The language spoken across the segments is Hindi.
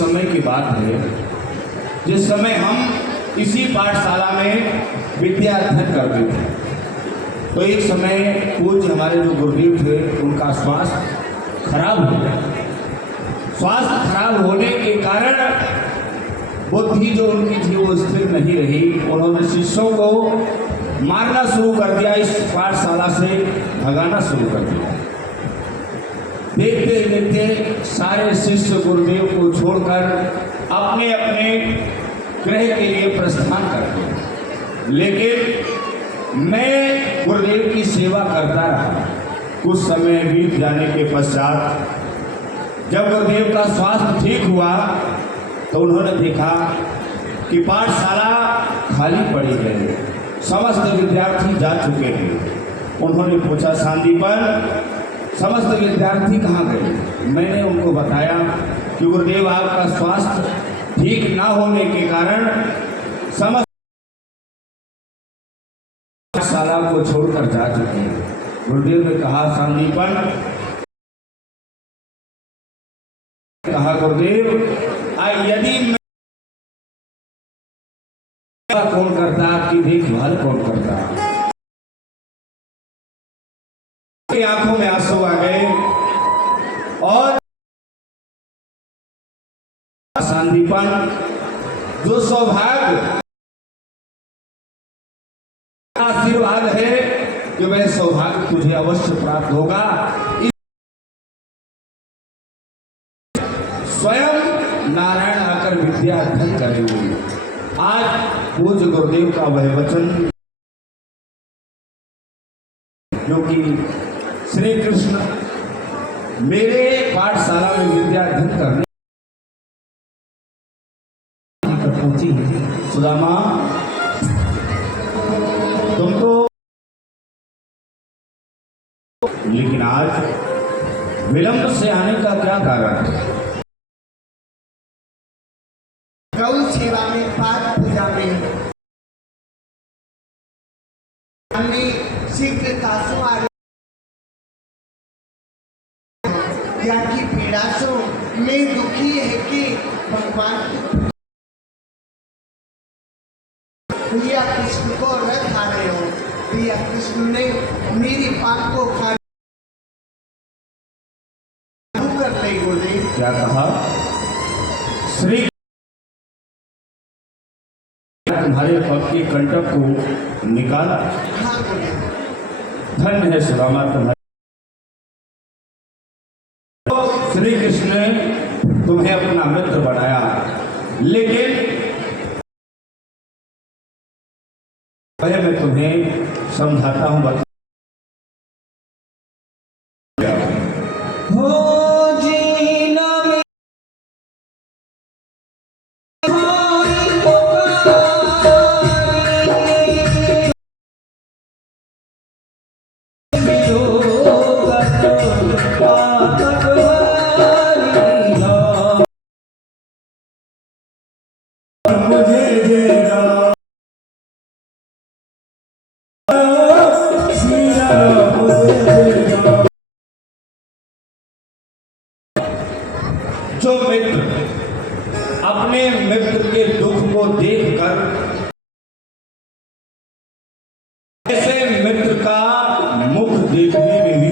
समय की बात है जिस समय हम इसी पाठशाला में विद्या अध्ययन करते थे। तो एक समय पूज्य हमारे जो गुरुदेव थे उनका स्वास्थ्य खराब हो गया। स्वास्थ्य खराब होने के कारण बुद्धि जो उनकी थी वो स्थिर नहीं रही। उन्होंने शिष्यों को मारना शुरू कर दिया, इस पाठशाला से भगाना शुरू कर दिया। देखते देखते सारे शिष्य गुरुदेव को छोड़कर अपने अपने गृह के लिए प्रस्थान कर गए। लेकिन मैं गुरुदेव की सेवा करता रहा। कुछ समय बीत जाने के पश्चात जब गुरुदेव का स्वास्थ्य ठीक हुआ तो उन्होंने देखा कि पाठशाला खाली पड़ी है, समस्त विद्यार्थी जा चुके हैं। उन्होंने पूछा, शांतिपन समस्त विद्यार्थी कहाँ गए? मैंने उनको बताया कि गुरुदेव आपका स्वास्थ्य ठीक ना होने के कारण समस्त पाठशाला को छोड़कर जा चुके हैं। गुरुदेव ने कहा, शांतिपन कहा, गुरुदेव यदि मैं कौन करता, आपकी देखभाल कौन करता? आंखों में आंसू आ गए और शांतिपन जो सौभाग्य आशीर्वाद है कि वह सौभाग्य तुझे अवश्य प्राप्त होगा। स्वयं नारायण आकर विद्या अध्ययन करेंगे। आज पूज्य गुरुदेव का वह वचन जो कि श्री कृष्ण मेरे पाठशाला में विद्या अध्ययन करने पहुंची। सुदामा तुम तो, लेकिन आज विलंब से आने का क्या कारण है? गौ सेवा में, पाठ पूजा में हमने शीघ्रता से आ की पीड़ा से मैं दुखी है कि भगवान प्रिया कृष्ण को न खा रहे हो। प्रिया कृष्ण ने मेरी पान को खा कर ले बोले। क्या कहा? श्री तुम्हारे पग के कंटक को निकाला। हाँ बोले। धन्य है सुदामा तुम्हारे। श्री कृष्ण ने तुम्हें अपना मित्र बनाया, लेकिन मैं तुम्हें समझाता हूं। जो मित्र अपने मित्र के दुख को देखकर ऐसे मित्र का मुख देखने में भी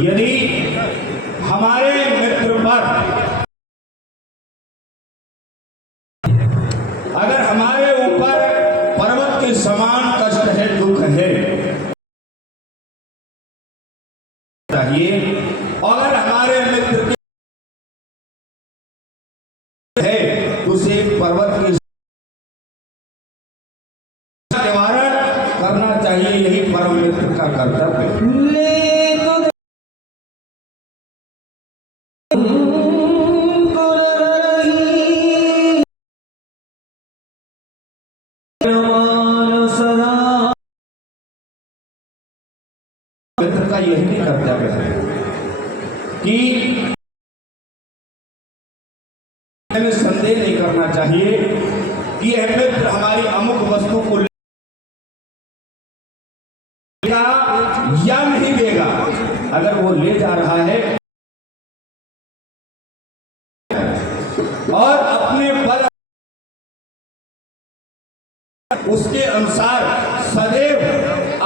यदि हमारे मित्र पर अगर हमारे ऊपर पर्वत के समान कष्ट है, दुख है, चाहिए। अगर हमारे मित्र है तो उसे पर्वत के निवारण करना चाहिए। यही परम मित्र का कर्तव्य है। मित्र का यही भी कर्तव्य है कि हमें संदेह नहीं करना चाहिए कि यह मित्र हमारी अमुक वस्तु को लेगा या नहीं देगा। अगर वो ले जा रहा है और अपने बल उसके अनुसार सदैव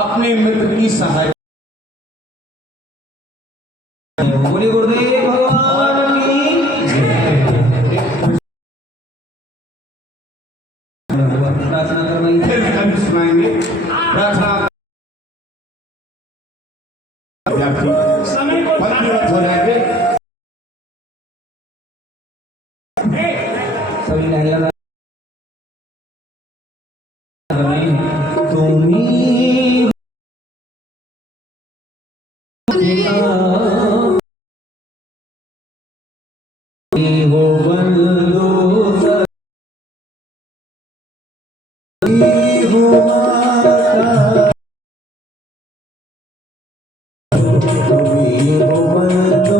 अपने मित्र की सहायता। बोले गुरुदेव भगवान की प्रार्थना करवाई। फिर कभी सुनाएंगे प्रार्थना। समय को हो जाएंगे सभी लाइन लगा तुम्ही हो बंदो हो माता तुम्ही हो बंदो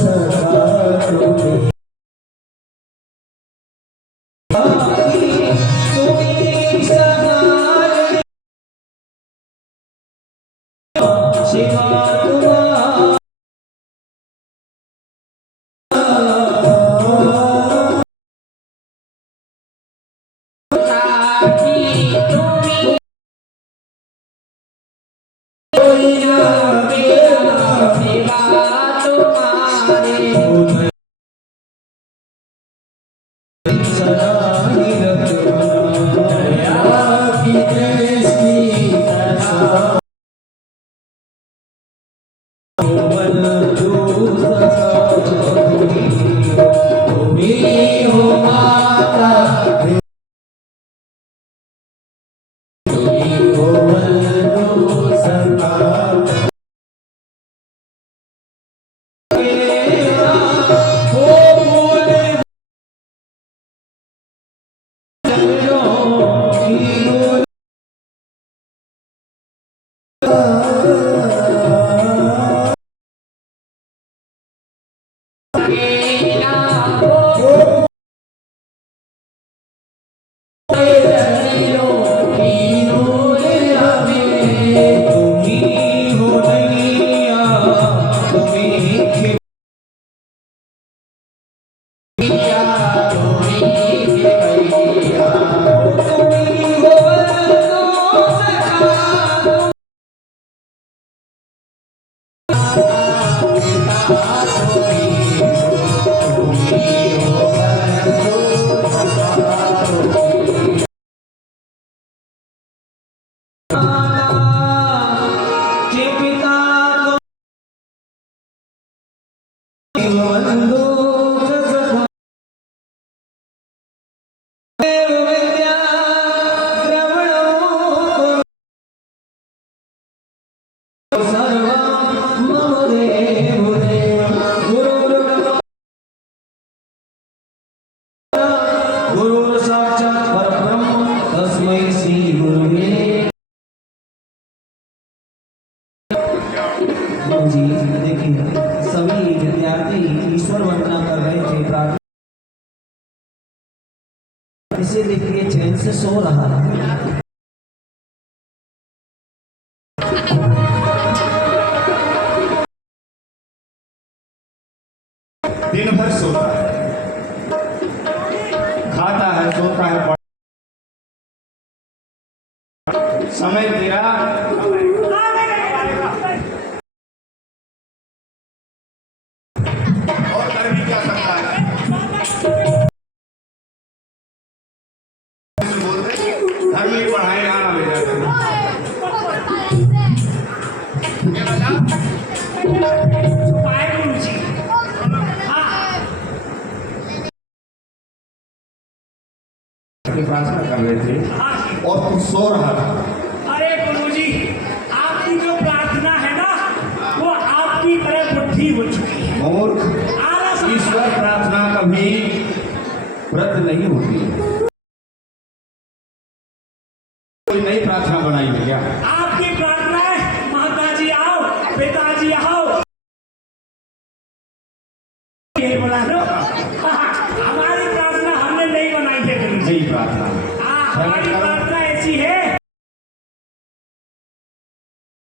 सखा तुम्ही शिवा गुरु साक्षात् परब्रह्म तस्मै श्री गुरुवे। जी देखिए सभी विद्यार्थी ईश्वर वंदना कर रहे थे, प्रार्थना इसे देखिए चैन से सो रहा है। दिन भर सोता है, खाता है, सोता है, समय तेरा और कर भी क्या सकता है। बोलते घर में पढ़ाई गाना ले जाते प्रार्थना कर रहे थे और तू सो रहा था। अरे गुरुजी, आपकी जो प्रार्थना है ना वो आपकी तरह बुद्धि हो चुकी है। मूर्ख, ईश्वर प्रार्थना कभी व्रत नहीं होती है। कोई नई प्रार्थना बनाई है क्या? आपकी प्रार्थना है, माता जी आओ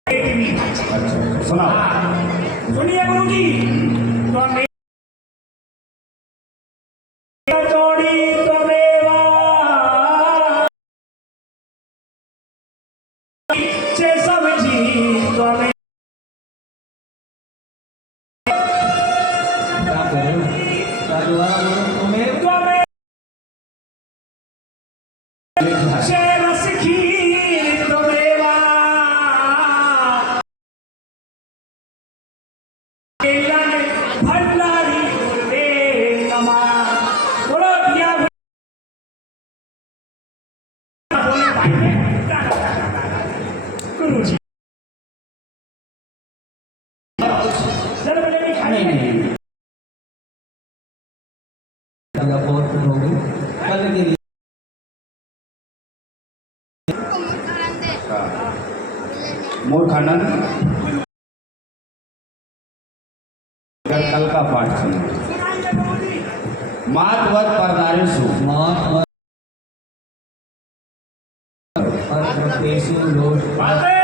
अच्छा सुनाओ। हाँ, सुनिए गुरु जी। तो मेरा जोड़ी त्वमेवा चे समझी त्वमेवा। क्या करो क्या दोबारा बोलो तुम्हें त्वमेवा चे रसखी त्वमेवा। भंडारी गुरुदेव नमः। बोलो दिया बोले भाई ने गुरु जी सर बोले भी खाने नहीं बहुत कुछ हो गई कल के लिए मूर्खानंद कल का पाठ सुनो। मातवत परदारेषु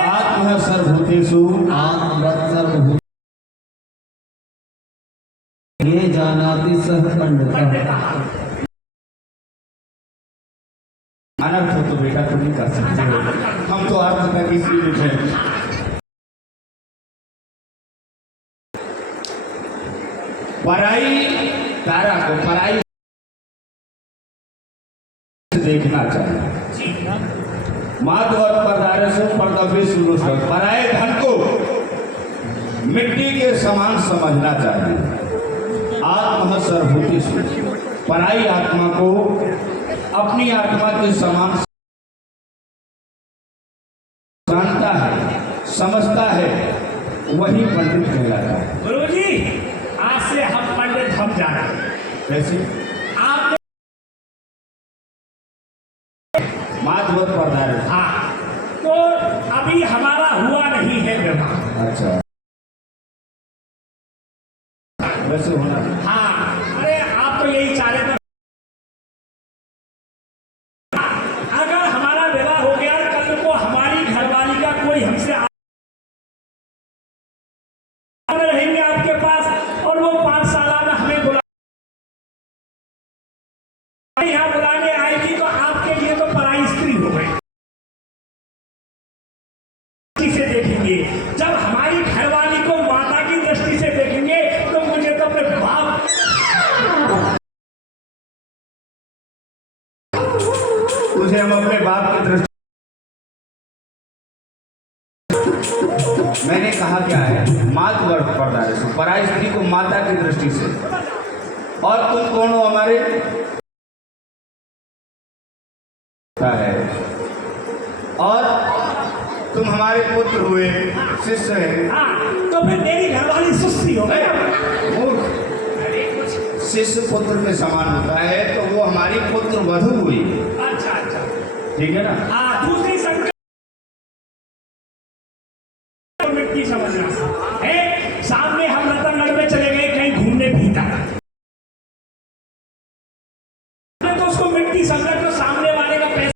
आत्म सर्वभूतेषु ये जानाति सह पंडिता। अनर्थ हो तो बेटा तुम ही कर सकते हो, हम तो अर्थ तक इसी लिखे। पराई तारा को पराई देखना चाहिए। मातवत परदारेषु परदवेषु पराये धन को मिट्टी के समान समझना चाहिए। आत्म सर्वभूतेषु पराई आत्मा को अपनी आत्मा के समान जानता है, समझता है, वही पंडित कहलाता है। गुरु जी आज से हम पंडित हम जा रहे हैं। कैसे? आपने मातवत परदारेषु। हाँ तो अभी हमारा हुआ नहीं है विवाह। अच्छा वैसे होना। हाँ अरे आप तो यही चाह रहे थे। अगर हमारा विवाह हो गया कल को हमारी घरवाली का कोई हमसे रहेंगे आपके पास और वो 5 साल में हमें बुला यहाँ बुलाने आएगी तो आपके लिए तो पराई स्त्री हो गई। से देखेंगे जब हमारी घरवाली को माता की दृष्टि से देखेंगे तो मुझे तो अपने बाप तुझे हम अपने बाप की दृष्टि। मैंने कहा क्या है? मातवत परदारेषु पराई स्त्री को माता की दृष्टि से। और तुम कौन हो हमारे? है और तुम हमारे पुत्र हुए, शिष्य हैं। हाँ तो फिर मेरी घरवाली सुस्ती हो गई। शिष्य पुत्र के समान होता है तो वो हमारी पुत्र वधू हुई। अच्छा अच्छा ठीक है ना? हाँ दूसरी संख्या मिट्टी समझना है। सामने हम रतनगढ़ में चले गए कहीं घूमने भीतर तो उसको मिट्टी समझा तो सामने वाले का पैसा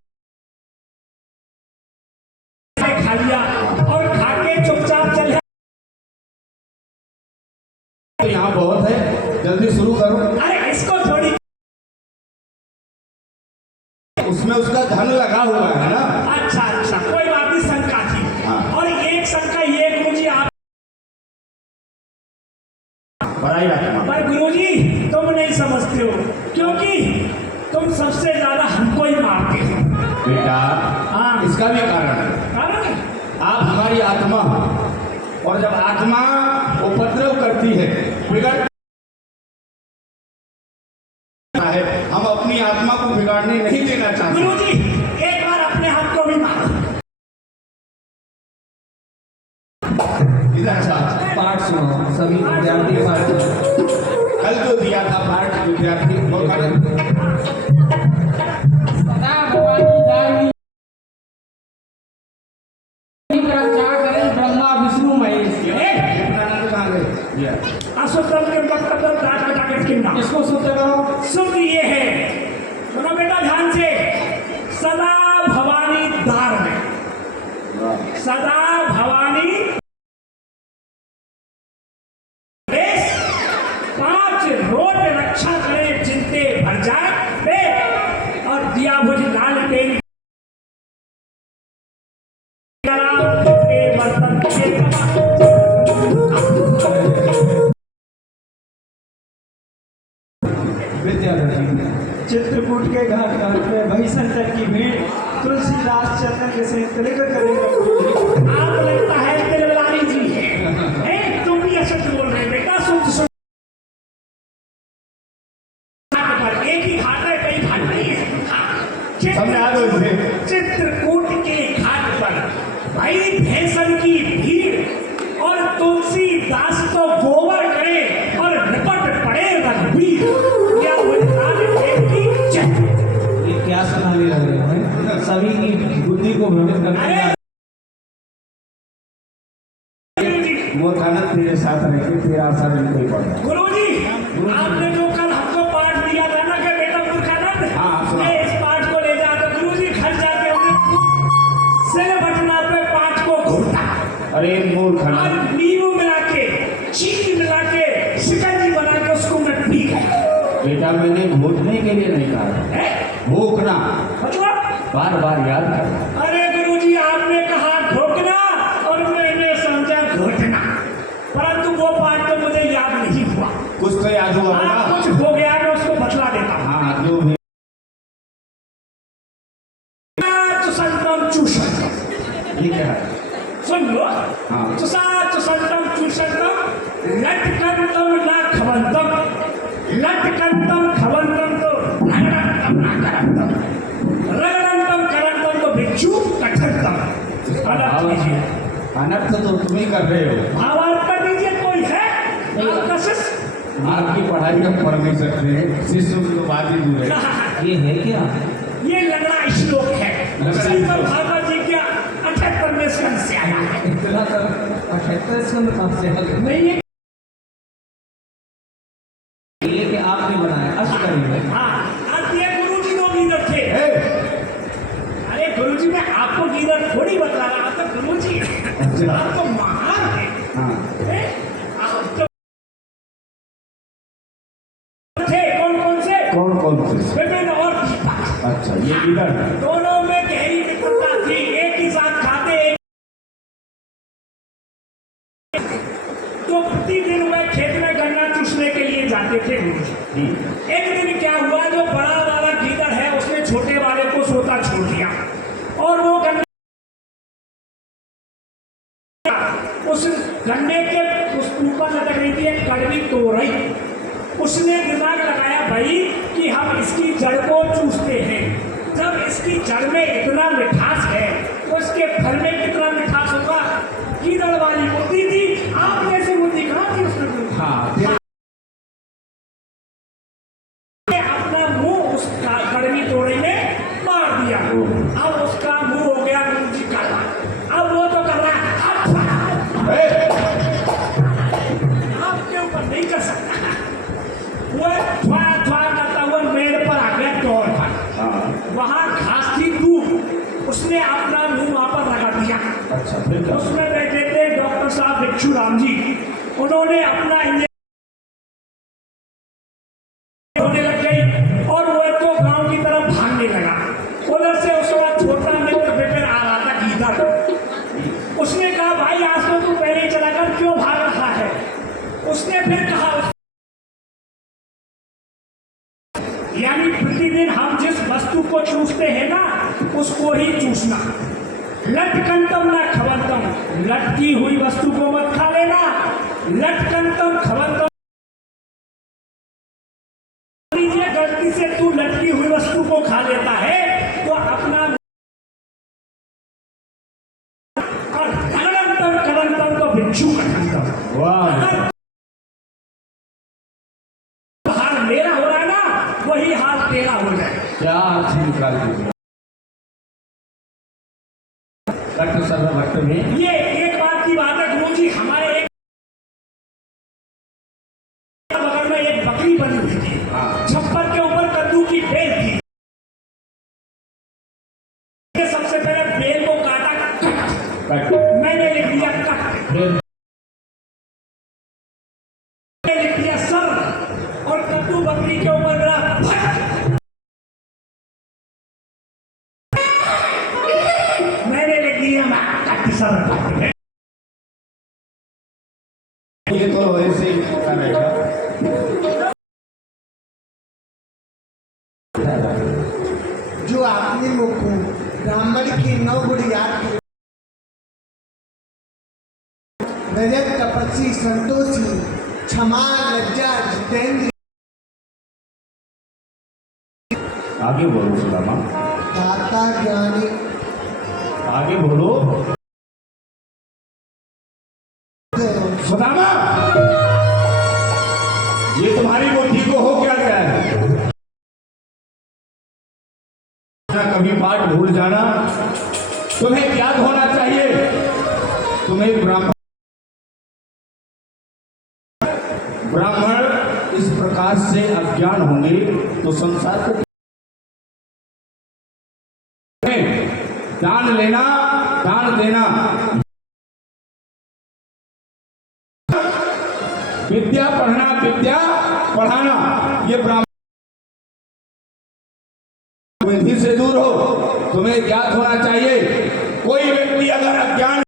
खा लिया और खा के चुपचाप चले। तो यहाँ बहुत है, जल्दी शुरू करो। अरे इसको थोड़ी उसमें उसका धन लगा हुआ है ना। अच्छा अच्छा कोई बात नहीं शंका थी। हाँ। और एक शंका ये गुरुजी आप पराई आत्मा। पर गुरुजी तुम नहीं समझते हो क्योंकि तुम सबसे ज्यादा हमको ही मारते हो। बेटा हाँ। इसका भी कारण है। कारण आप हमारी आत्मा और जब आत्मा उपद्रव करती है बिगड़ है, हम अपनी आत्मा को बिगाड़ने नहीं देना चाहते। गुरुजी एक बार अपने हाथ को भी मारो। इधर सा पाठ सुनो सभी विद्यार्थी पाठ सुनो। कल जो दिया था पाठ विद्यार्थी वो ब्रह्मा विष्णु महेश कहाँ गए? इसको शुद्ध करो। शुद्ध ये है सुनो बेटा ध्यान से। सदा भवानी द्वार में, सदा भवानी मूर्खानंद तेरे साथ रह के तेरा असर नहीं पड़ता। गुरुजी, आपने जो कल हमको पाठ दिया था ना कि बेटा मूर्खानंद, हाँ, सुना। ये इस पाठ को ले जा, तो गुरुजी घर जाके हमने सिर बटना पे पाठ को घोटा अरे और मूर्खानंद, नींबू मिला के, चीनी मिला के, शिकंजी बना के उसको मैं पी गया। बेटा मैंने घोटने के लिए नहीं कहा, है? भूखना मतलब? बार बार याद कर। अरे गुरुजी, आपने कहा घोटना और मैंने समझा घोटना, परंतु वो पाठ तो मुझे याद नहीं हुआ। कुछ तो याद हुआ हाँ, होगा। कुछ हो गया, मैं उसको बतला देता हूँ। हाँ जो भी चुसंतम चूषंतम, ये क्या है? सुन लो। हाँ। चुसंतम चूषंतम, लटकंतम ना खवंतम, लटकंतम खवंतम तो रगड़ंतम ना करंतम, रगड़ंतम करंतम तो भिक्षु कठंतम। अलग कीजिए, अनर्थ तो तुम ही कर रहे हो। भावार्थ कर दीजिए। कोई है आपका शिष्य? आपकी पढ़ाई हम पढ़ नहीं सकते, शिष्यों की तो बात ही दूर है। ये है क्या? ये लगड़ा श्लोक है, लगड़ा श्रीमद् श्लोक। भागवत जी का 78वें स्कंद से आया है। इतना तो 78 स्कंद कहाँ से आ गए? नहीं है? ये कि आपने बनाया अष्टकरी में। हाँ, अब ये गुरुजी लोग इधर थे। ए, अरे गुरुजी, मैं आपको गीदड़ थोड़ी बतला रहा, आप तो गुरुजी अच्छा। आप तो महान है। हाँ आप तो थे कौन कौन से? कौन कौन से? विपिन और दीपक। अच्छा ये इधर है। दोनों में गहरी मित्रता थी, एक ही साथ खाते, एक तो प्रतिदिन वह खेत में गन्ना चूसने के लिए जाते थे गुरुजी। एक दिन क्या हुआ, जो बड़ा वाला गीदड़ है उसने छोटे वाले को सोता छोड़ दिया और वो गन्ना उस गन्ने के उस ऊपर लटक रही थी एक कड़वी तोरई। उसने दिमाग लगाया भाई कि हम इसकी जड़ को चूसते हैं, जब इसकी जड़ में इतना मिठास है तो इसके फल में कितना मिठास होगा। गीदड़ वाली बुद्धि थी, आप जैसी बुद्धि कहाँ थी उसमें? हाँ फिर अपना मुंह उस कड़वी तोड़े में मार दिया। अब उसका मुंह हो गया गुरुजी काला। अब वो तो कर रहा है ए, आपके ऊपर नहीं कर सकता। वो थ्वा थ्वा करता हुआ मेड़ पर आ गया दौड़ पर। हाँ वहां घास थी दूर, उसने अपना मुंह वहां पर लगा दिया। अच्छा फिर क्या? उसमें बैठे थे डॉक्टर साहब भिक्षु राम जी, उन्होंने अपना होने लग गई और वो तो गांव की तरफ भागने लगा। उधर से उसका छोटा मित्र विपिन आ रहा था गीदड़। उसने कहा भाई आज तो तू पहले चलाकर क्यों भाग रहा है? उसने फिर कहा, यानी प्रतिदिन हम जिस वस्तु को चूसते हैं ना उसको ही चूसना। लटकंतम ना खवंतम, लटकी हुई वस्तु को मत खा लेना। लटकंतम खवंतम, लीजिए गलती से तू लटकी हुई वस्तु को खा लेता है तो अपना और खनंतम करंतम तो भिक्षु कठंतम। वाह अगर हाल मेरा हो रहा है ना, वही हाल तेरा हो जाए। क्या अर्थ निकाल दिया भट्ट सर्व भट्ट में। ये एक बात की बात है गुरुजी, हमारे एक बगल में एक बकरी बनी हुई थी, हाँ। छप्पर के ऊपर कद्दू की बेल थी। सबसे पहले बेल को काटा, कट। मैंने लिख दिया कट, फिर मैंने लिख दिया सर, और कद्दू बकरी के ऊपर गया फट। मैंने लिख दिया कट सर। ये तो ऐसे ही होता रहेगा। जो आपने मुझको ब्राह्मण की 9 गुण याद की, रजत तपस्वी संतोषी क्षमा लज्जा जितेंद्र आगे बोलो सुदामा, दाता ज्ञानी आगे बोलो सुदामा। ये तुम्हारी बुद्धि को हो क्या गया है? कभी पाठ भूल जाना। तुम्हें ज्ञात होना चाहिए तुम्हें ब्राह्मण ब्राह्मण इस प्रकार से अज्ञान होंगे तो संसार को दान लेना, दान देना, विद्या पढ़ना, विद्या पढ़ाना, ये ब्राह्मण विधि से दूर हो। तुम्हें ज्ञात होना चाहिए, कोई व्यक्ति अगर अज्ञान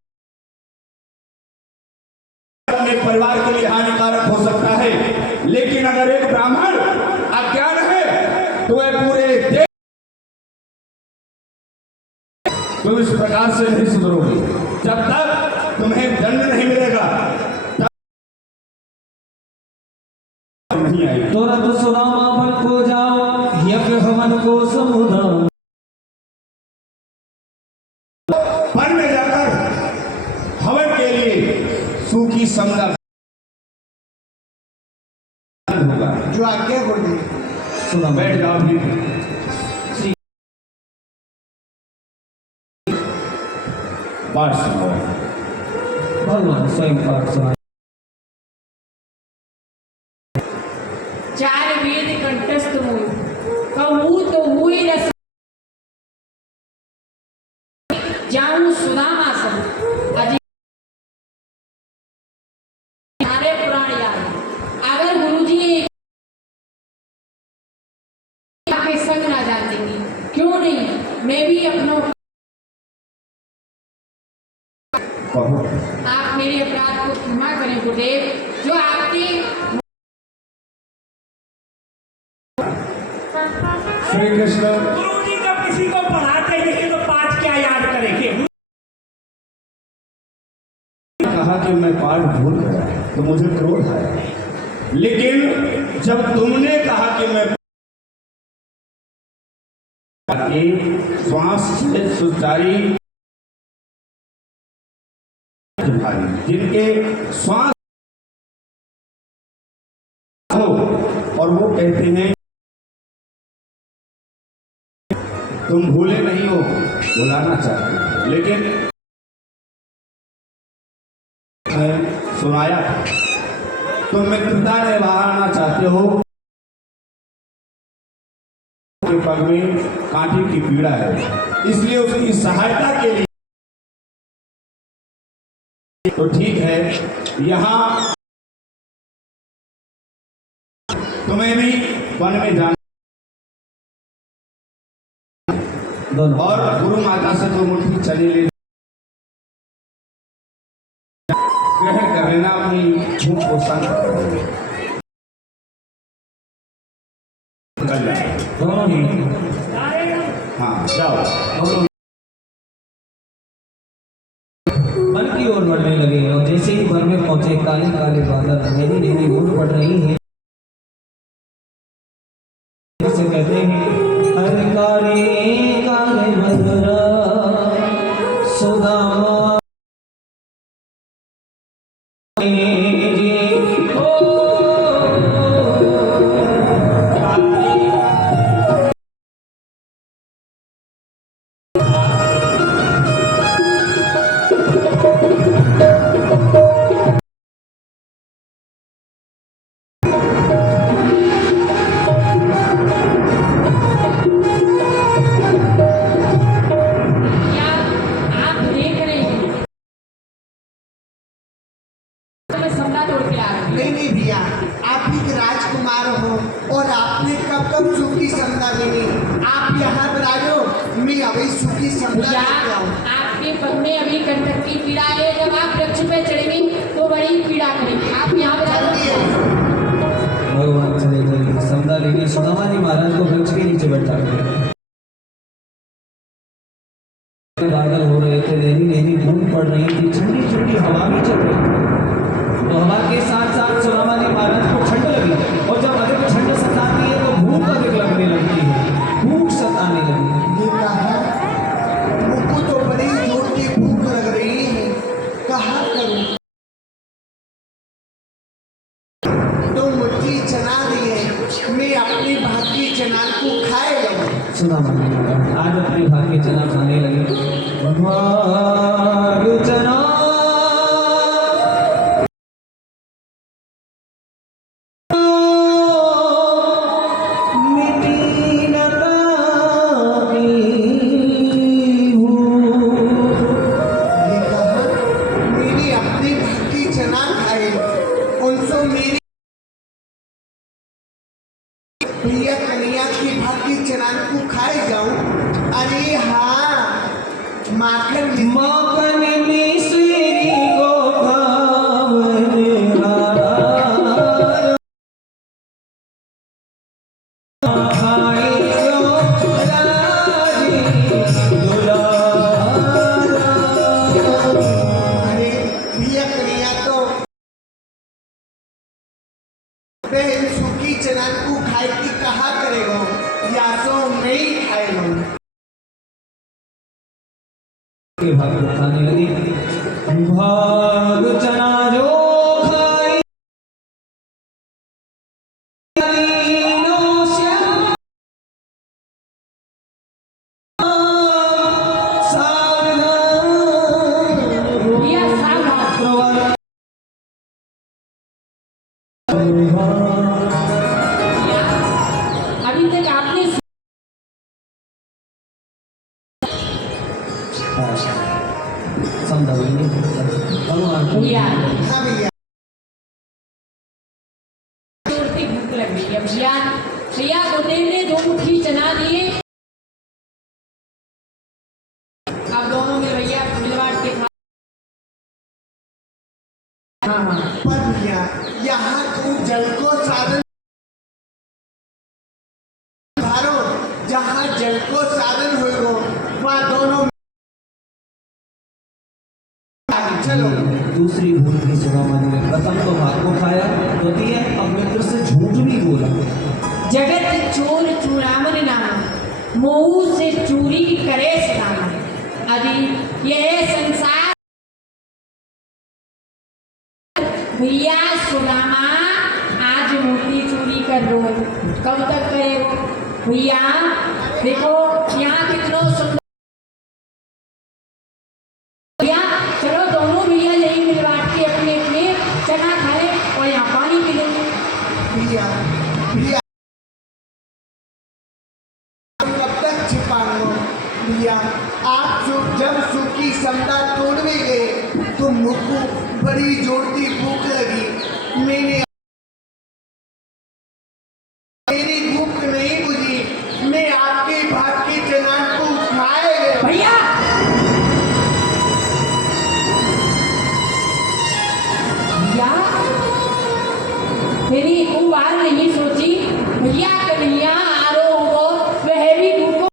अपने परिवार के लिए हानिकारक हो सकता है, लेकिन अगर एक ब्राह्मण अज्ञान है तो वह पूरे देश, तुम इस प्रकार से नहीं सुधरोगे। जब तक तुम्हें दंड नहीं मिलेगा तब नहीं आएगी। तुरंत सुदामा बन को जाओ, यज्ञ हवन को समुदाय। वन में जाकर हवन के लिए सूखी समदा होगा। जो आज्ञा गुरुदेव। सुदामा बैठ जाओ भी। पाठ सुनो। भगवान स्वयं पाठ सुनाए। चार वेद कंठस्थ हुए, कहूँ तो हुई रस जाऊं सुदामा सब अजय सारे पुराण याद। अगर गुरुजी आपके संग ना जान देंगी, क्यों नहीं, मैं भी अपनों, आप मेरे अपराध को क्षमा करें गुरुदेव। जो आपके श्री कृष्ण। गुरु जी जब किसी को पढ़ाते हैं तो पाठ क्या याद करेंगे? कहा कि मैं पाठ भूल गया तो मुझे क्रोध आया, लेकिन जब तुमने कहा कि मैं श्वास से सुचारी, जिनके श्वास हो और वो कहते हैं तुम भूले नहीं हो, बुलाना चाहते हो, लेकिन सुनाया तुम मित्रता निभाना चाहते हो, के पग में कांटे की पीड़ा है, इसलिए उसकी सहायता के लिए तो ठीक है, यहाँ तुम्हें भी वन में जाना और गुरु माता से तो मुट्ठी चली ले ग्रहण कर लेना, अपनी भूख को शांत कर लेना। हाँ जाओ। वन की ओर बढ़ने लगे और जैसे ही वन में पहुंचे, काले काले बादल मेरी देवी बूंद पड़ रही है। से कहते हैं अरे काले काले बदरा सुदामा नहीं नहीं भैया, आप भी एक राजकुमार हो और आपने कब कब सूखी समदा लेनी। आप यहाँ पर आ जाओ, मैं अभी सूखी समदा लेके आऊँ। आपके पग में अभी कंटक की पीड़ा है, जब आप वृक्ष पे चढ़ेंगी तो बड़ी पीड़ा करेगी। आप यहाँ पर आ जाइए। भगवान चले गए समदा लेके। सुदामा जी महाराज को वृक्ष के नीचे बैठा गया। बादल हो रहे थे, नैनी नैनी बूंद पड़ रही थी, ठंडी ठंडी हवा भी चल रही थी। तो हवा के साथ साथ सुदामा जी महाराज को ठंड लगी, और जब अधिक ठंड सताती है तो भूख अधिक लगने लगती है, भूख सताने लगी। ये कहा मुझको तो बड़ी जोर की भूख लग रही है, कहा करूँ। तो मुट्ठी चना दिए, मैं अपनी भागी चना को खाए लूँ। सुदामा जी महाराज आज अपने भाग्य चना खाने लगे। भाग्य चना भैया कन्हैया की भागी चनान को खाए जाऊं। अरे हाँ, माखन माखन मिश्री को भावनहार खाए जो राजी दुलारा। अरे भैया कन्हैया तो बहन सूखी चनान को खाए की कहा करेगा, या सो नहीं खाएगा। के भाग को खाने लगी। भाग चना जो खाई दीनो श्याम सावधान भैया सावधान। प्रवाला भैया, अभी तक आपने समझाएंगे भैया हाँ भैया, जोर की भूख लग गई है भैया। भैया गुरुदेव ने 2 मुट्ठी चना दिए, अब दोनों में भैया मिलवाट के खा। हाँ हाँ पर भैया यहाँ तुम जल को साधन धारो, जहाँ जल को साधन होगा वहाँ दोनों चलो। दूसरी भूल की सुदामा ने प्रथम तो भाग को खाया, द्वितीय अब मित्र से झूठ भी बोला। जगत चोर चूड़ामन नाम, मोहू से चोरी करे सलाम। अभी यह संसार भैया सुदामा आज मोती चोरी कर लो, कब तक करेगा भैया? देखो यहाँ कितनों सुंदर भैया, चलो दोनों भैया यही मिलवाट के अपने अपने चना खाए और यहाँ पानी पी लेंगे। भैया भैया कब तक छिपाओ भैया? आप जब सूखी समदा तोड़ में गए तो मुझको बड़ी जोरती भूख लगी। मेरी भूख नहीं बुझी, मैं आपके भाग की चनान को खाए गए। भैया भैया मेरी एक बार नहीं सोची भैया कन्हैया आरो होगो वह भी भूखो।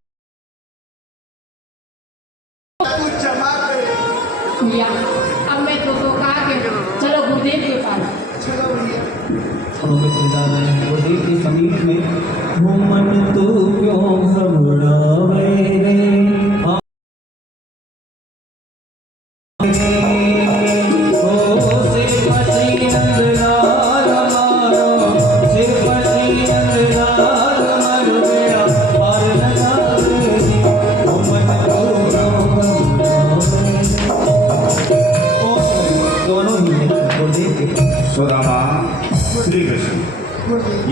तू क्षमा करे। भैया अब मैं तो कहा के चलो गुरुदेव के पास। चलो भैया। हम मित्र जा रहे हैं गुरुदेव के समीप में। हो मन तू क्यों घबरावे रे, सुदामा श्री कृष्ण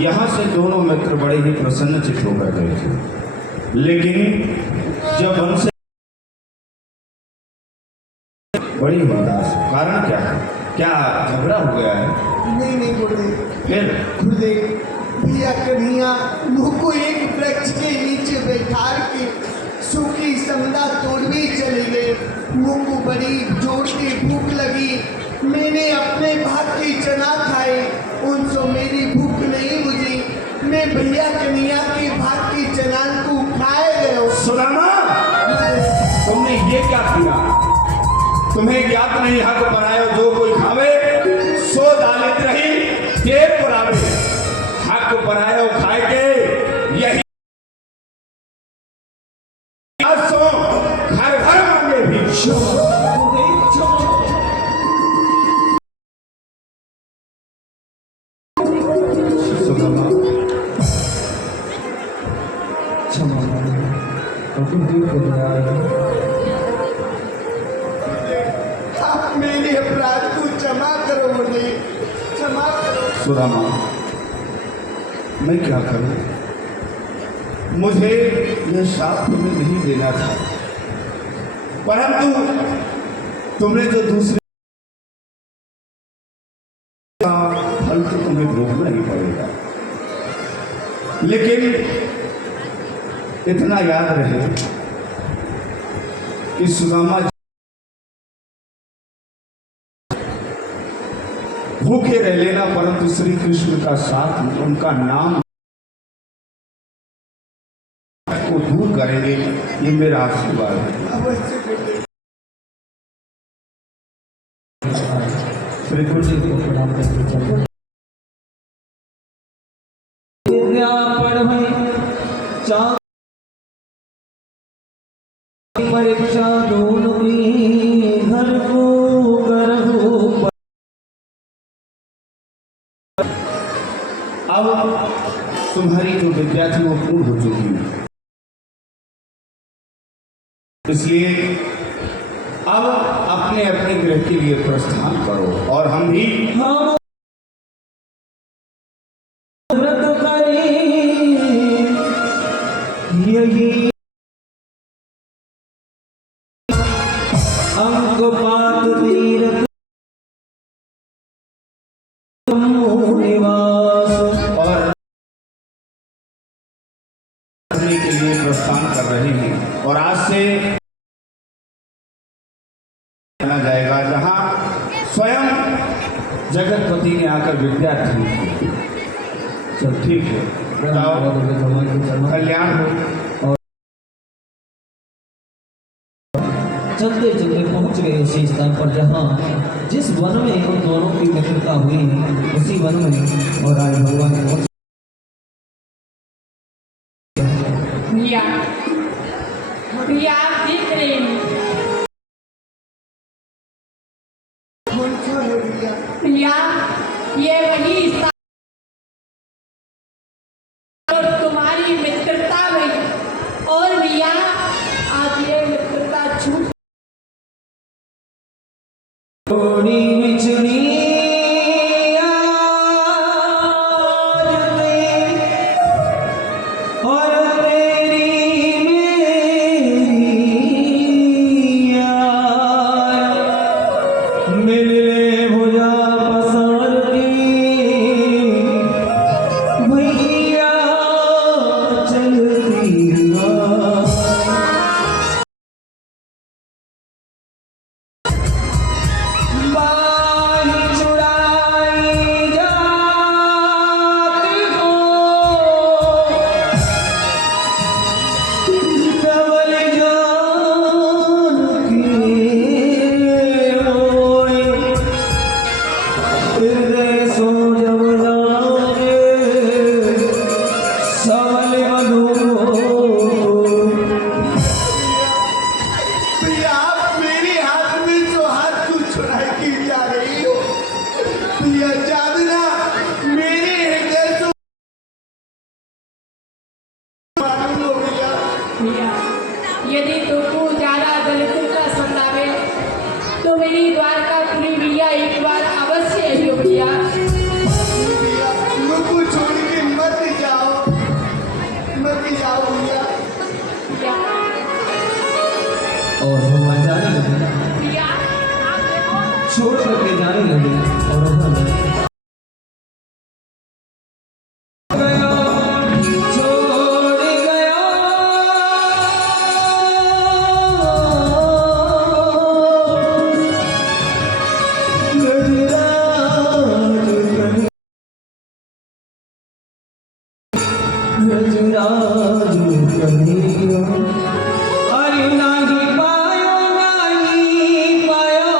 यहाँ से दोनों मित्र बड़े ही प्रसन्न चित्त होकर गए थे, लेकिन जब उनसे बड़ी उदास, कारण क्या है? क्या झगड़ा हो गया है? नहीं नहीं गुरुदेव, फिर गुरुदेव भैया कन्हैया मुझको एक वृक्ष के नीचे बैठा के सूखी समदा तोड़वे चले गए। मुझको बड़ी जोर की भूख लगी, मैंने अपने भाग की चना खाए, उनसे मेरी भूख नहीं बुझी। मैं भैया कन्हैया के भाग की चना को खाए गए। सुदामा, तुमने ये क्या किया? तुम्हें ज्ञात नहीं हक बनायो जो कोई खावे सो दालित रही के पुरावे। हक बनायो खाए के यही सो घर घर मांगे भी। सुदामा, क्षमा मांगे, गुरुदेव को दया है। आप मेरे अपराध को क्षमा करो मुझे, क्षमा करो। सुदामा, मैं क्या करूं? मुझे यह शाप तुम्हें नहीं देना था, परंतु तुमने जो दूसरे का फल तो तुम्हें भोगना ही पड़ेगा। लेकिन इतना याद रहे कि सुदामा भूखे रह लेना, परंतु श्री कृष्ण का साथ, उनका नाम को दूर करेंगे, ये मेरा आशीर्वाद है। अवश्य बेटे। श्री गुरु जी को प्रणाम करके चलो। विद्या पढ़ई चा परीक्षा दोनों में घर को करहु। अब तुम्हारी जो विद्या थी वो पूर्ण हो चुकी है, इसलिए अब अपने अपने गृह के लिए प्रस्थान करो और हम भी हम व्रत करें यही अंक पात तीरथ निवास और करने के लिए प्रस्थान कर रहे हैं। और आज से जाना जाएगा जहां स्वयं जगतपति ने आकर विद्यार्थी की। चल ठीक है, बताओ, कल्याण हो। चलते चलते पहुंच गए उसी स्थान पर जहाँ जिस वन में उन दोनों की मित्रता हुई, उसी वन में और आज भगवान पहुंच भैया भैया आप देख रहे हैं कौन सा है भैया? भैया, ये वही स्थान और तुम्हारी मित्रता हुई, और भैया आज ये मित्रता छूट थोड़ी बिछड़ी और तेरी मेरी यार मिले भुजा पसार के भैया चलती बाही चुराई जात को डबल जान के होए हृदय सो जब लागे सबल मधु भैया आप मेरे हाथ में जो हाथ क्यों छुड़ाई की जा रही हो? भैया जानना मेरे हृदय से मालूम हो भैया। भैया, यदि तुमको ज्यादा दलितता सतावे तो मेरी द्वारकापुरी भैया एक बार अवश्य आई हो भैया। भैया मुझको छोड़ के मत जाओ, मत जाओ भैया। भैया और भगवान जाने लगे, भैया आप देखो छोड़ करके जाने लगे और उन्होंने छोड़ गया गजराज कन्हैया अरे नहीं पायो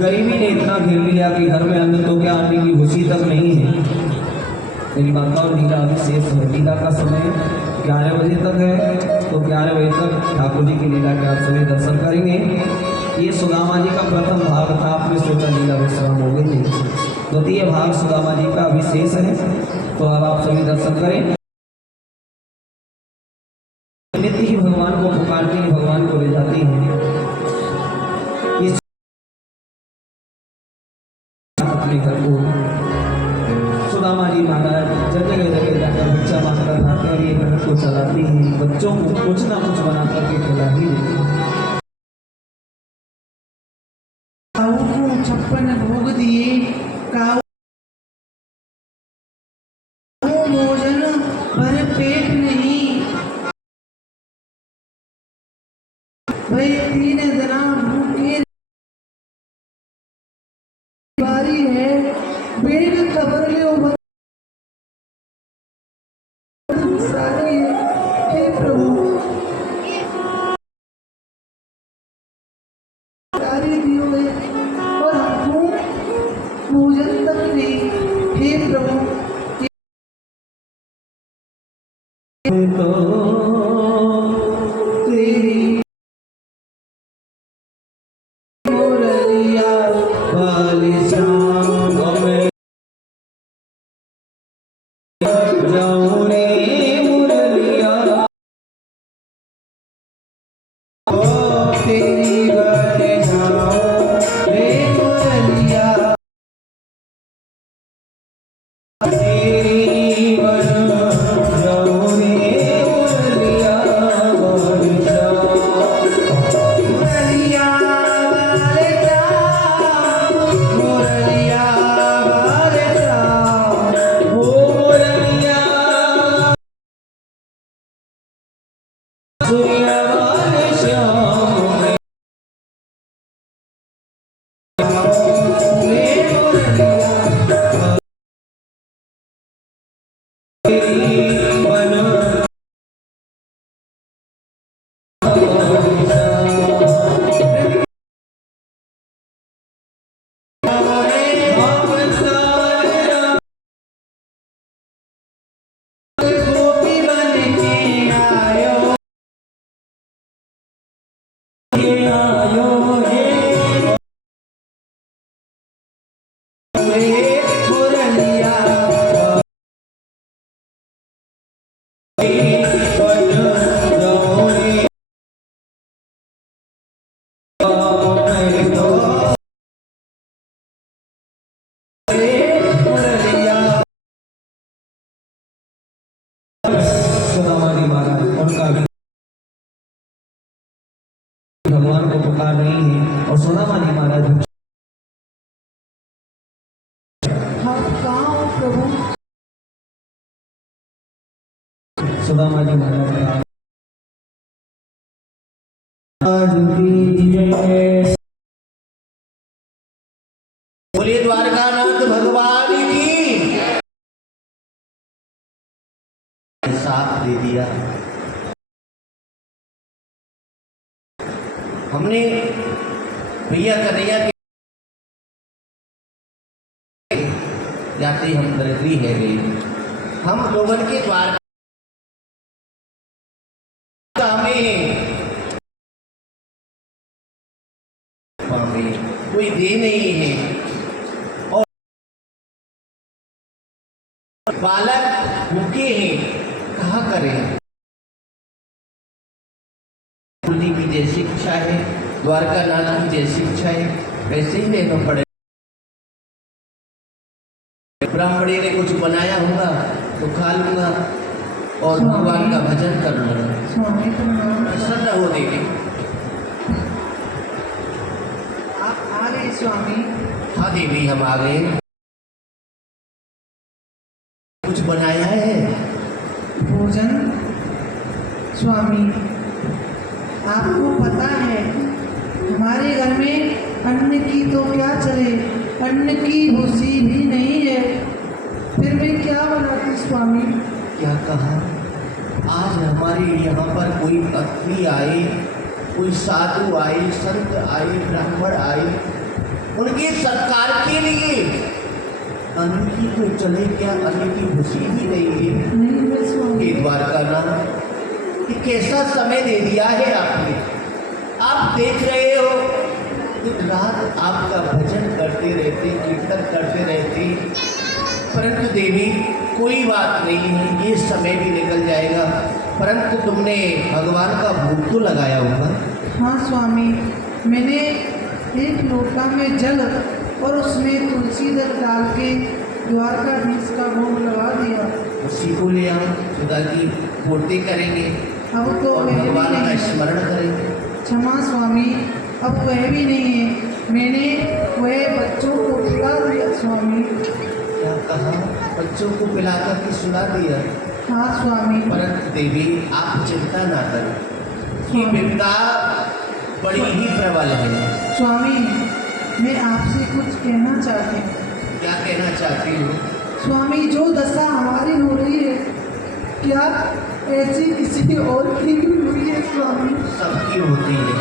गरीबी ने इतना घेर लिया कि घर में अन्न तो क्या आने की खुशी तक नहीं है। मेरी माता और लीला अभी शेष है। लीला का समय 11 बजे तक है, तो 11 बजे तक ठाकुर जी की लीला के आप सभी दर्शन करेंगे। ये सुदामा जी का प्रथम भाग था, आपने सोचा लीला विश्राम हो गई। द्वितीय भाग सुदामा जी का अभी शेष है, तो अब आप सभी दर्शन करें। नित्य ही भगवान को पुकारती है, भगवान को ले जाती है। अपने घर को सुदामा जी महाराज जगह जगह जाकर बच्चा मांगकर खाते हैं, ये घर को चलाती है, बच्चों को कुछ ना कुछ बना करके खिला ही देती है। काऊ को 56 भोग दिए, काऊ भोजन भर पेट नहीं। भाई 3 दिना भूखे बारी है, बेग खबर ले सारी है। हे प्रभु सारी दियो है और हमको भोजन तक नहीं। हे प्रभु तो तेरी मुरलिया वाली शाम में जाऊं रे मुरलिया, ओ तेरी बन जाऊं रे मुरलिया, तेरी बन जाऊं रे मुरलिया बन जाऊं। मुरलिया वाले मुरलिया वाले ओ मुरलिया सुइया वाले श्याम में रे मुरलिया तेरी बन गोपी बन के आयो, आयो हे मुरलिया बन जाऊं रे मैं तो मुरलिया। सुदामा जी महाराज उनका भी भगवान को पुकार रही है, और सुदामा जी महाराज हम कहाँ हो प्रभु? सुदामा जी महाराज आज की जय। बोले द्वारकानाथ भगवान की। साथ दे दिया हमने भैया कन्हैया के जाते हम नगरी है गई। हम लोगन के द्वार में कोई दे नहीं है, और बालक भूखे हैं, कहाँ करें। जी की जैसी इच्छा है, द्वारकानाथ की जैसी इच्छा है, वैसे ही लेना पड़े। ब्राह्मणी ने कुछ बनाया होगा तो खा लूंगा और भगवान का भजन कर लूंगा। स्वामी प्रणाम। श्रद्धा हो देगी। आप आ गए स्वामी? हाँ देवी हम आ गए। कुछ बनाया है? भोजन स्वामी, आपको पता है हमारे घर में अन्न की तो क्या चले, अन्न की भूसी भी नहीं है, फिर मैं क्या बनाती स्वामी? क्या कहा? आज हमारे यहाँ पर कोई अतिथि आए कोई साधु आए, संत आए, ब्राह्मण आए, उनके सत्कार के लिए अन्न की तो चले क्या, अन्न की खुशी भी नहीं है। नहीं है स्वामी। हे द्वारकानाथ, ये कैसा समय दे दिया है आपने। आप देख रहे हो दिन रात आपका भजन करते रहते, कीर्तन करते रहते, परंतु देवी कोई बात नहीं है, ये समय भी निकल जाएगा। परंतु तुमने भगवान का भोग तो लगाया होगा। हाँ स्वामी, मैंने एक लोटा में जल और उसमें तुलसी दल डाल के द्वारकाधीश का भोग लगा दिया। उसी को ले आओ, खुदा की पूर्ति करेंगे अब तो और वह भी भगवान का नहीं। स्मरण करेंगे। क्षमा स्वामी, अब वह भी नहीं है। मैंने वह बच्चों को खिला दिया स्वामी। क्या कहा? बच्चों को पिलाकर के सुला दिया। हाँ स्वामी। परंतु देवी आप चिंता ना करें, ये विपदा बड़ी ही प्रबल है। स्वामी, मैं आपसे कुछ कहना चाहती हूँ। क्या कहना चाहती हो? स्वामी, जो दशा हमारी हो रही है, क्या ऐसी किसी और की भी हुई है स्वामी? सबकी होती है,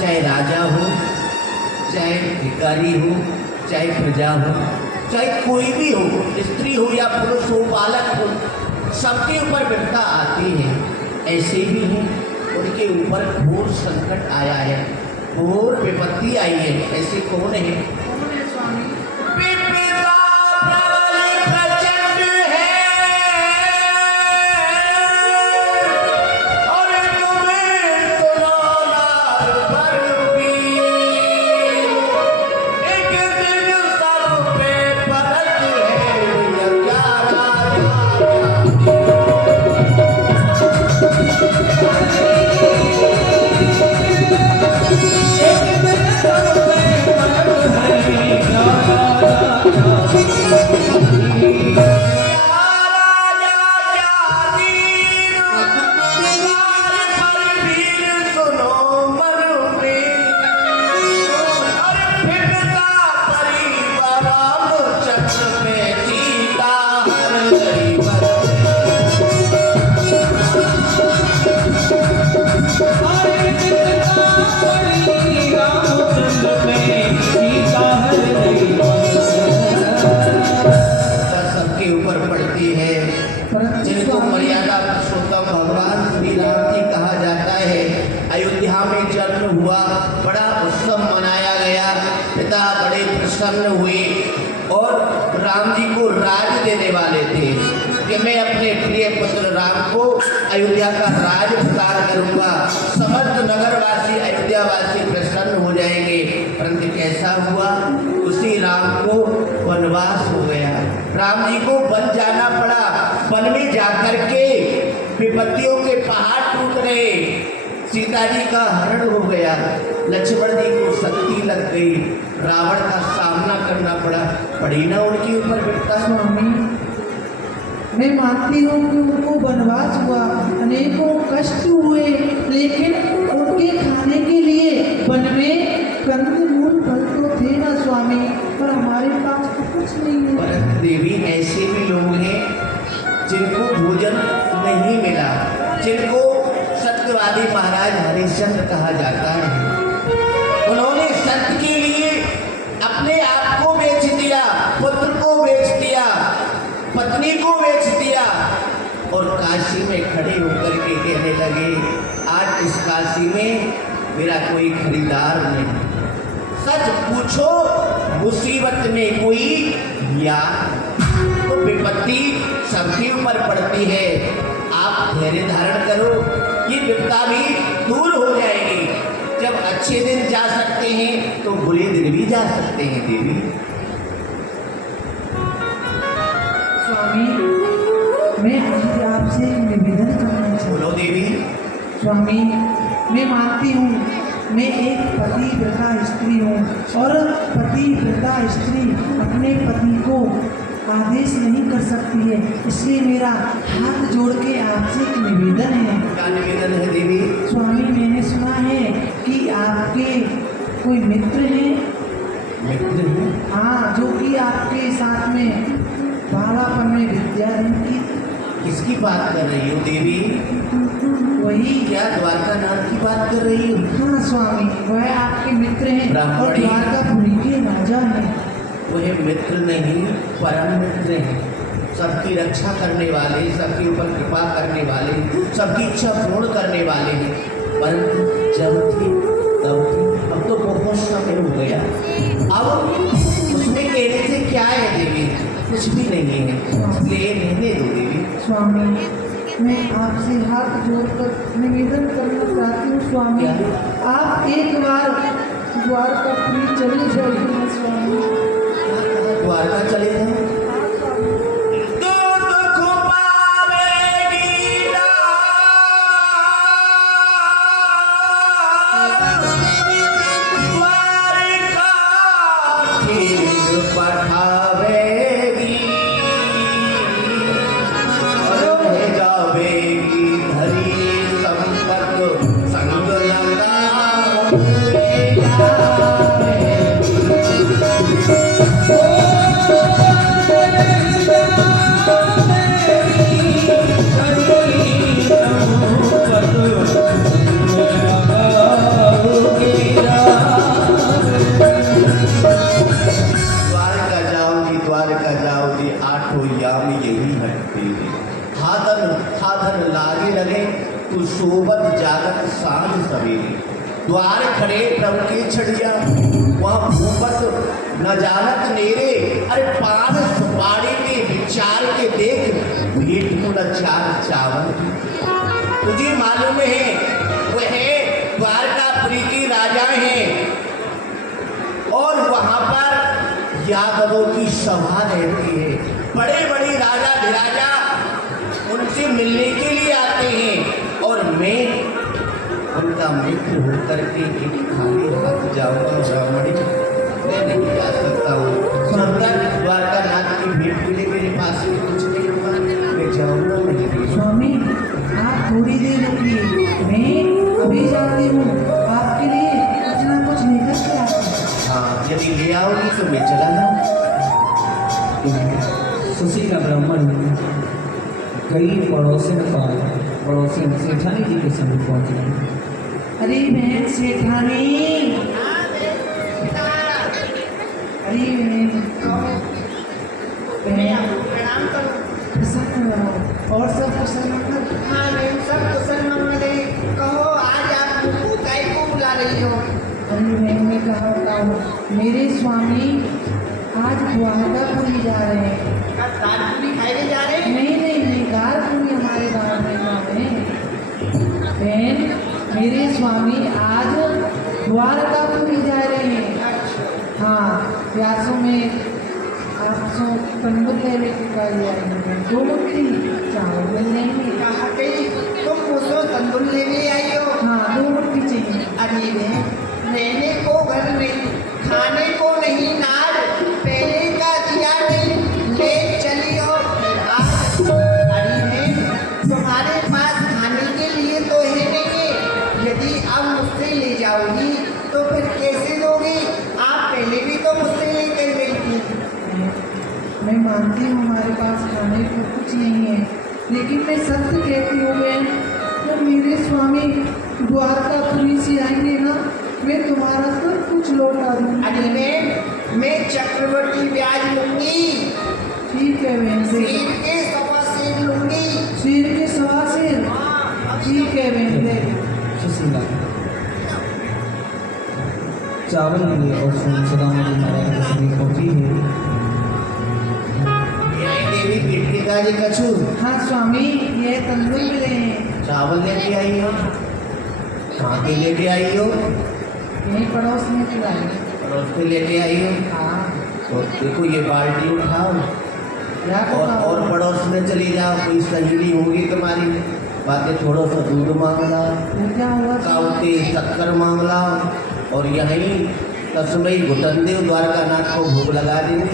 चाहे राजा हो, चाहे भिखारी हो, चाहे प्रजा हो, चाहे कोई भी हो, स्त्री हो या पुरुष हो, बालक हो, सबके ऊपर विपदा आती है। ऐसे भी हैं उनके ऊपर घोर संकट आया है, घोर विपत्ति आई है। ऐसे कौन है? कौन है स्वामी? विपदा प्रबल प्रचंड है और तुम्हें सुनो नार पर भी, एक दिन सब पे परत है क्या राजा। सबके ऊपर पड़ती है। जिनको मर्यादा पुरुषोत्तम भगवान श्री राम जी कहा जाता है। अयोध्या में जन्म हुआ, बड़ा उत्सव मनाया गया, पिता बड़े प्रसन्न हुए और राम जी को राज देने वाले थे कि मैं अपने प्रिय पुत्र राम को अयोध्या का राज प्रदान करूंगा, समस्त नगरवासी अयोध्यावासी प्रसन्न हो जाएंगे। परंतु कैसा हुआ? उसी राम को वनवास हो गया, राम जी को वन जाना पड़ा। वन में जाकर के विपत्तियों के पहाड़ टूट गए, सीता जी का हरण हो गया, लक्ष्मण जी को शक्ति लग गई, रावण का सामना करना पड़ी ना उनके ऊपर विपत्ता। स्वामी, मैं मानती हूँ कि उनको वनवास हुआ, अनेकों कष्ट हुए, लेकिन उनके खाने के लिए वन में कंदमूल फल तो थे ना स्वामी, पर हमारे पास तो कुछ नहीं है। परंतु देवी ऐसे भी लोग हैं जिनको भोजन नहीं मिला, जिनको सत्यवादी महाराज हरिश्चंद्र कहा जाता है। उन्होंने सत्य के लिए अपने आप को बेच दिया, पुत्र को बेच दिया, पत्नी को बेच दिया और काशी में खड़े होकर के कहने लगे, आज इस काशी में मेरा कोई खरीदार नहीं। सच पूछो, मुसीबत में कोई या तो विपत्ति सबके ऊपर पड़ती है। आप धैर्य धारण करो, ये विपदा भी दूर हो जाएगी। जब अच्छे दिन जा सकते हैं तो बुरे दिन भी जा सकते हैं देवी। स्वामी, मैं आज आपसे निवेदन करना चाहती हूँ। बोलो देवी। स्वामी, मैं मानती हूँ मैं एक पतिव्रता स्त्री हूँ और पतिव्रता स्त्री अपने पति को आदेश नहीं कर सकती है, इसलिए मेरा हाथ जोड़ के आपसे एक निवेदन है। क्या निवेदन है देवी? स्वामी, मैंने सुना है कि आपके कोई मित्र हैं। मित्र हैं? हाँ, जो कि आपके साथ में बालापन में विद्या की। किसकी बात कर रही हो देवी? वही क्या द्वारकानाथ की बात कर रही हो? हाँ स्वामी, वह आपके मित्र हैं और ब्राह्मणी। द्वारकापुरी के राजा हैं। वह मित्र नहीं, परम मित्र हैं। सबकी रक्षा करने वाले, सबके ऊपर कृपा करने वाले, सबकी इच्छा पूर्ण करने वाले हैं। परंतु जब थे तब थे, अब तो बहुत समय हो गया। अब उसमें कहने से क्या है देवी? कुछ भी नहीं है, इसलिए रहने दो देवी। स्वामी, मैं आपसे हाथ जोड़कर निवेदन करना चाहती हूँ स्वामी, क्या? आप एक बार द्वारकापुरी चले जाइए स्वामी। द्वारका चले जाओ। पठावेगी और ले जावेगी धरी संपत संग द्वारका जाओगी, आठों याम यही हटते हाथन हाथन लागे लगे तू सोबत जागत सांझ सवेरे। द्वार खड़े प्रभु के छड़िया, वहाँ भूपत न जानत नेरे। अरे पान सुपारी के विचार के देख, भेंट को न चार चावल। तुझे मालूम है वह द्वारकापुरी के राजा हैं और वहाँ पर यादवों की सभा रहती है। बड़े बड़े राजा धिराजा उनसे मिलने के लिए आते हैं और मैं उनका मित्र होकर के एक खाली हाथ जाऊंगा ब्राह्मणी, मैं नहीं जा सकता हूँ। सुंदर द्वारकानाथ की भेंट के लिए मेरे पास भी कुछ नहीं होगा, मैं जाऊंगा नहीं। स्वामी, आप थोड़ी देर रुकिए, मैं अभी जाती हूँ, आपके लिए कुछ ना कुछ लेकर के आती हूँ। हाँ, यदि ले आओगी तो मैं चला जाऊँ। सुशीला ब्राह्मण कई पड़ोसी सेठानी जी के समीप पहुंच गए। अरे बहन सेठानी, अरे बहन प्रणाम करो। प्रसन्न रहो और सब कुशल मंगल। हाँ मैम, सब कुशल मंगल है। कहो आज आप मुझको काय को बुला रही हो? अरे मैं कहा बताऊँ, मेरे स्वामी आज द्वारकापुरी जा रहे हैं। दालपूरी खाने जा रहे हैं? नहीं, दालपूरी हमारे गाँव में गाँव है। बहन, मेरे स्वामी आज द्वारकापुरी जा रहे हैं। हाँ, प्यासों में आपसों कंबल लेने के कार्य आएंगे, 2 मुट्ठी चावल मिल जाएंगे। कहा कहीं तुम मुझको तंदूर लेने आई हो? हाँ, 2 मुट्ठी चाहिए। अरे बहन, रहने को घर नहीं, खाने को नहीं नार, पहले का दिया नहीं, ले चली हो फिर आज। अरे बहन, तुम्हारे पास खाने के लिए तो है नहीं, यदि अब मुझसे ले जाओगी तो फिर कैसे दोगी? आप पहले भी तो मुझसे लेकर गई थी। मैं मानती हूँ हमारे पास खाने को कुछ नहीं है, लेकिन मैं सत्य कहती हूँ बहन, जब मेरे स्वामी द्वारकापुरी से आएंगे ना, मैं तुम्हारा सब कुछ लौटा दूँगी। अरे बहन, मैं चक्रवर्ती ब्याज लूंगी, ठीक है बहन, शेर के सवा शेर लूंगी। शेर के सवा शेर, ठीक है बहन, दे दो। सुशीला चावल लिए और सुदामा जी महाराज के समीप पहुंची है। देवी पिटने का ये कछु हाँ स्वामी, ये तंदूर मिले हैं। चावल लेके आई हो? कहाँ के लेके आई हो? यही पड़ोस में खिलाए। पड़ोस पे लेके आई हो? हाँ, तो देखो ये बाल्टी उठाओ क्या और बताऊँ? पड़ोस में चली जाओ। कोई सहेली होगी तुम्हारी, बातें थोड़ा सा दूध मांग लाओ, क्या हुआ? कावते शक्कर मांग लाओ और यहीं तस्मई घुटन देव द्वारकानाथ को भोग लगा देंगे।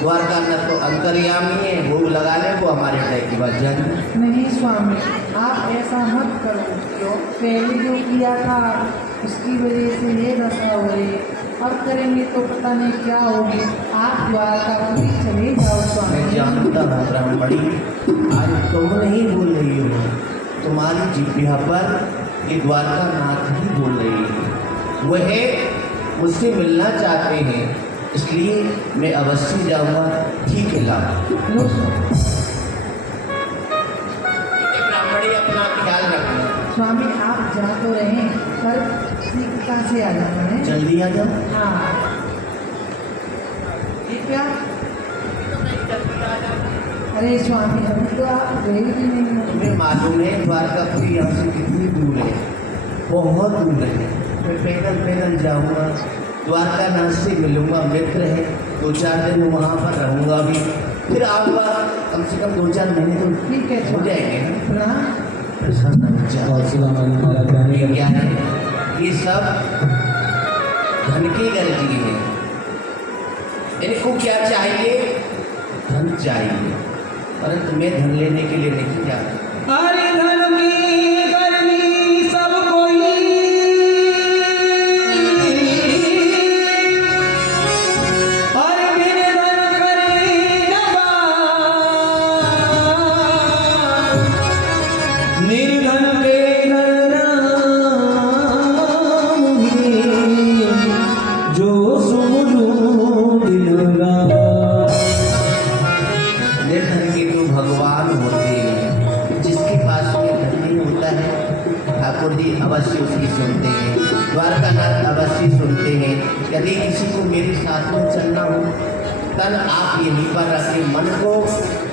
द्वारकानाथ तो अंतर्यामी है, भोग लगा ले वो हमारे टाइप की बात जानी। नहीं स्वामी, आप ऐसा मत करो। क्यों? पहले जो किया था उसकी वजह से ये दशा हो रही। अब करेंगे तो पता नहीं क्या होगी। आप द्वारकापुरी चले जाओ मैं स्वामी। जानता हूँ ब्राह्मणी, आज तुम नहीं बोल रही हो, तुम्हारी जिह्वा पर ये द्वारका नाथ ही बोल रही है। वह मुझसे मिलना चाहते हैं, इसलिए मैं अवश्य जाऊँगा। ठीक है ला लो स्वामी। ब्राह्मणी अपना ख्याल रखना। स्वामी आप जा तो रहे, पर शीघ्रता से आ जाना है। जल्दी आ जाओ। हाँ, ये क्या? अरे स्वामी अभी तो आप गए भी नहीं हो। तुम्हें मालूम है द्वारकापुरी यहाँ से कितनी दूर है? बहुत दूर है। मैं पैदल पैदल जाऊँगा, द्वारका नाथ से मिलूँगा, मित्र है, 2-4 दिन वहाँ पर रहूँगा भी, फिर आऊँगा। कम से कम 2-4 महीने तो ठीक है हो स्वामी। जाएंगे ना। प्रणाम। प्रसन्न हो जाओ। और सुदामा जी महाराज जाने ये लगे। क्या है? ये सब धन की गर्जी है। इनको क्या चाहिए? धन चाहिए, परंतु मैं धन लेने के लिए नहीं जाता। हरि धन की करनी सब कोई, और बिन धन करे न बात। निर्धन के घर राम ही, जो सुनो दिन रात। निर्धन के तो भगवान होते हैं, जिसके पास में धन नहीं होता है, ठाकुर जी अवश्य उसकी सुनते हैं, द्वारका नाथ अवश्य सुनते हैं। यदि किसी को मेरे साथ में चलना हो, तब आप यहीं पर अपने मन को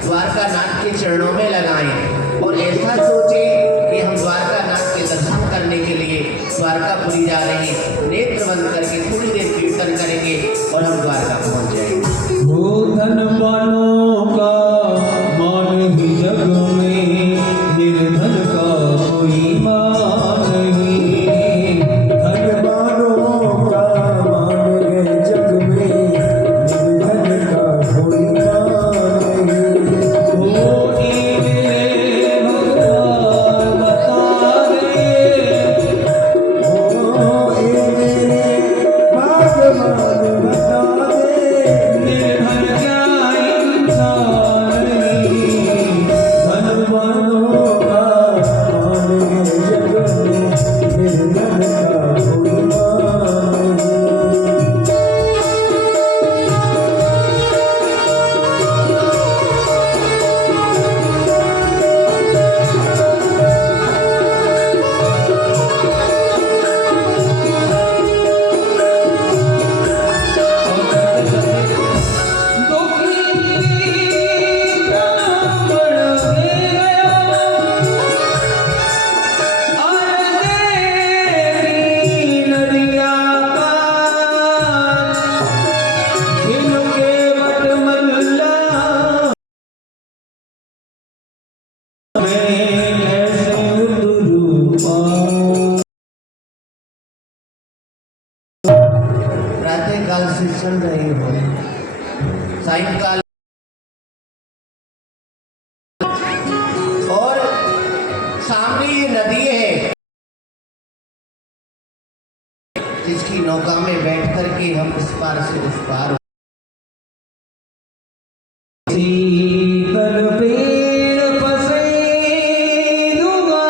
द्वारका नाथ के चरणों में लगाएं और ऐसा सोचें कि हम द्वारका नाथ के दर्शन करने के लिए द्वारकापुरी जा रहे हैं। नेत्र बंद करके थोड़ी देर कीर्तन करेंगे और हम द्वारका पहुँच जाएंगे। वो धनवानों का मान ही जग में, निर्धन का कोई मान नहीं। धनवानों का मान है जग में, निर्धन का कोई मान नहीं। ओ मेरे भगवान बता दे, ओ मेरे भगवान बता दे, निर्धन क्या इंसान नहीं। धनवानों का मान है जग में, निर्धन का कोई मान नहीं। प्रातः काल से चल रहे हो, सायंकाल और सामने ये नदी है, जिसकी नौका में बैठ करके हम इस पार से उस पार। शीतल पेड़ पसे दूंगा,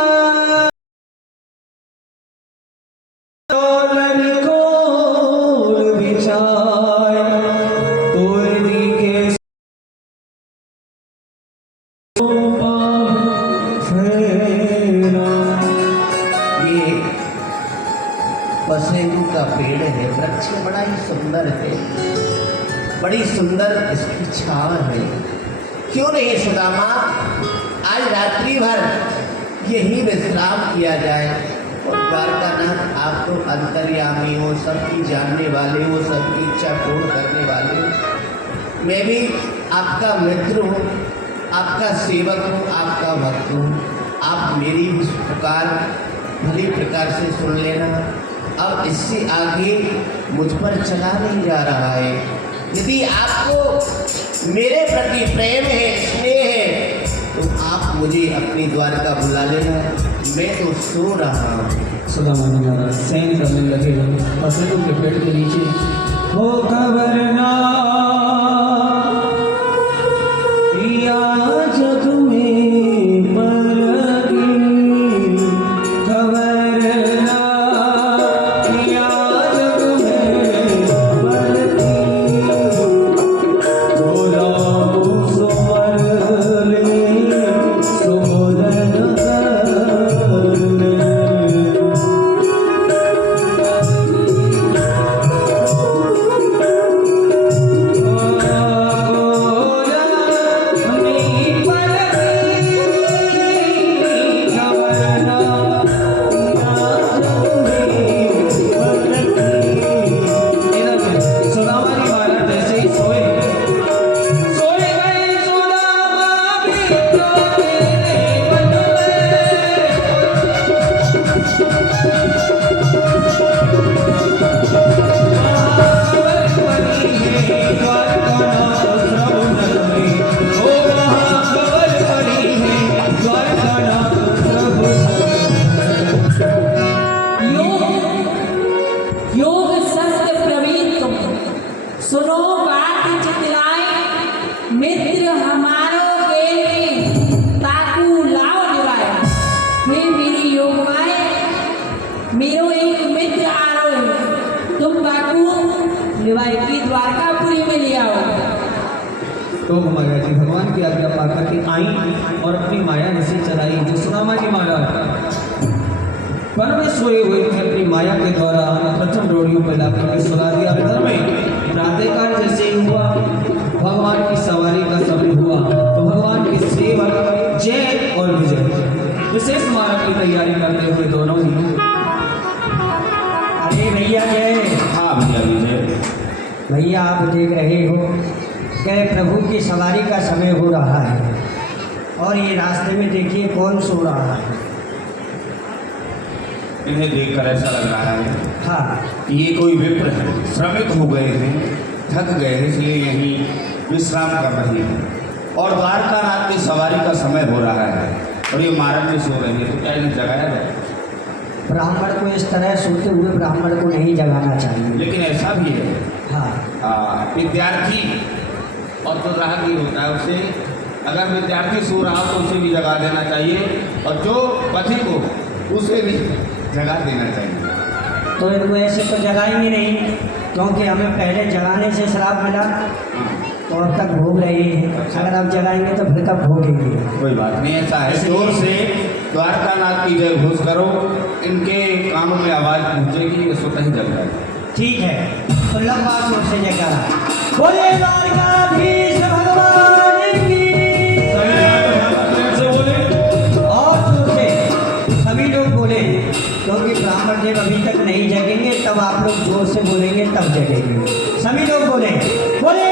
डोलन खोल बिछाए, तोड़ी के सोपा फेरा। ये पसेरू का पेड़ है, वृक्ष बड़ा ही सुंदर है, बड़ी सुंदर इसकी छाव है। क्यों नहीं सुदामा, आज रात्रि भर यही विश्राम किया जाए। और द्वारका नाथ, आप तो अंतर्यामी हो, सबकी जानने वाले हो, सबकी इच्छा पूर्ण करने वाले हो। मैं भी आपका मित्र हूँ, आपका सेवक हूँ, आपका भक्त हूँ। आप मेरी भी पुकार भली प्रकार से सुन लेना। अब इससे आगे मुझ पर चला नहीं जा रहा है। यदि आपको मेरे प्रति प्रेम है, स्नेह है, तो आप मुझे अपनी द्वारका बुला लेना। मैं तो सो रहा हूँ। सुदामा जी महाराज सहन करने लगे और सैनों के पेड़ के नीचे हो खबर ना या जग में मरगी खबर ना या जग में मरगी गोरा सुमर ले सुमरन करने योग सत्य प्रवीण तुम सुनो बात चितलाए मित्र हमारो के ताकू लाओ निभाए वे मेरी योग माए मेरो एक मित्र आरो है तुम बाकू निभाए की द्वारकापुरी में ले आओ। तो माया जी भगवान की आज्ञा पाकर के आई और अपनी माया निशी चलाई। जो सुदामा जी महाराज वन में सोए हुए थे अपनी माया के द्वारा प्रथम डोरियों पर लाकर के सुला दिया। घर में प्रातःकाल जैसे ही हुआ भगवान की सवारी का समय हुआ तो भगवान की सेवा जय और विजय विशेष मार्ग की तैयारी करते हुए दोनों ही। अरे भैया जय। हाँ भैया विजय। भैया आप देख रहे हो कि प्रभु की सवारी का समय हो रहा है और ये रास्ते में देखिए कौन सो रहा है। इन्हें देखकर ऐसा लग रहा है हाँ कि ये कोई विप्र है, श्रमित हो गए थे, थक गए इसलिए यहीं विश्राम कर रहे हैं और द्वारकानाथ की सवारी का समय हो रहा है और ये मार्ग में सो रहे हैं। तो क्या इन्हें जगाया जाए? ब्राह्मण को इस तरह सोते हुए ब्राह्मण को नहीं जगाना चाहिए। लेकिन ऐसा भी है हाँ विद्यार्थी और जो राहगीर होता है उसे अगर विद्यार्थी सो रहा हो तो उसे भी जगा देना चाहिए और जो पथिक हो उसे भी जगा देना चाहिए। तो इनको ऐसे तो जगाएंगे नहीं क्योंकि हमें पहले जगाने से श्राप मिला तो अब तक भोग रहे हैं। अगर आप जगाएंगे तो फिर कब भोगेंगे। कोई बात नहीं, ऐसा है जोर से द्वारकानाथ की जय घोष करो, इनके कानों में आवाज़ पहुँचेगी, ये स्वतः ही जग जाएगा। ठीक है तो लंबा जोर से जयकारा बोले द्वारकाधीश भगवान की। और जोर से सभी लोग बोले क्योंकि ब्राह्मण देव अभी तक नहीं जगेंगे तब आप लोग जोर से बोलेंगे तब जगेंगे। सभी लोग बोले बोले